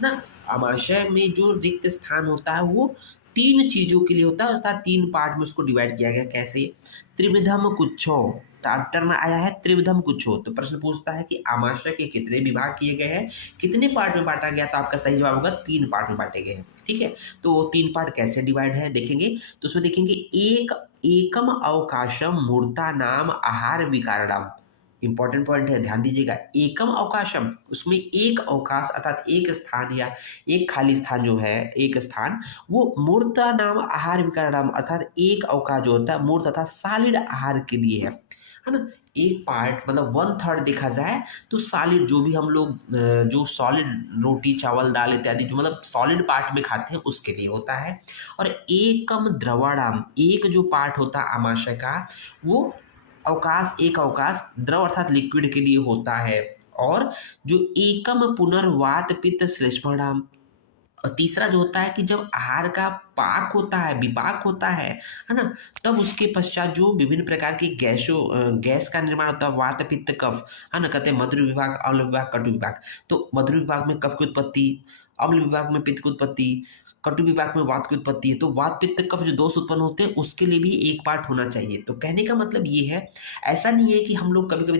ना। आमाशय में जो रिक्त स्थान होता है वो 3 चीज़ों के लिए होता है, अर्थात 3 पार्ट में उसको डिवाइड किया गया। कैसे? त्रिविधम कुच्छो, चैप्टर में आया है त्रिविधम कुच्छो। तो प्रश्न पूछता है कि आमाशय के कितने विभाग किए गए हैं, कितने पार्ट में बांटा गया? तो आपका सही जवाब होगा 3 पार्ट में बांटे गए हैं। ठीक है, तो 3 पार्ट कैसे डिवाइड है देखेंगे। तो उसमें देखेंगे एक एकम अवकाशम मूर्तानाम आहार विकारणम। इंपॉर्टेंट पॉइंट है, ध्यान दीजिएगा। एकम अवकाशम, उसमें एक अवकाश अर्थात एक स्थान या एक खाली स्थान जो है, एक स्थान, वो मूर्तानाम आहार विकारणम अर्थात एक अवकाश जो होता है मूर्त तथा सॉलिड आहार के लिए है ना। एक पार्ट मतलब 1/3 देखा जाए तो सॉलिड, जो भी हम लोग जो सॉलिड रोटी चावल दाल इत्यादि जो मतलब सॉलिड पार्ट में खाते हैं उसके लिए होता है। और एकम द्रवणाम, एक जो पार्ट होता है आमाशय का, वो अवकाश, एक अवकाश द्रव अर्थात लिक्विड के लिए होता है। और जो एकम पुनर्वात पित्त श्लेष्मणाम, और तीसरा जो होता है कि जब आहार का पाक होता है, विपाक होता है ना, तब उसके पश्चात जो विभिन्न प्रकार की गैस का निर्माण होता है, वात पित्त कफ, है ना, कहते हैं मधुर विभाग, अम्ल विभाग, कटु विभाग। तो मधुर विभाग में कफ की उत्पत्ति, अम्ल विभाग में पित्त की उत्पत्ति, कटु विभाग में वात की उत्पत्ति है। तो वात पित्त कफ जो दोष उत्पन्न होते हैं उसके लिए भी एक पार्ट होना चाहिए। तो कहने का मतलब ये है, ऐसा नहीं है कि हम लोग कभी कभी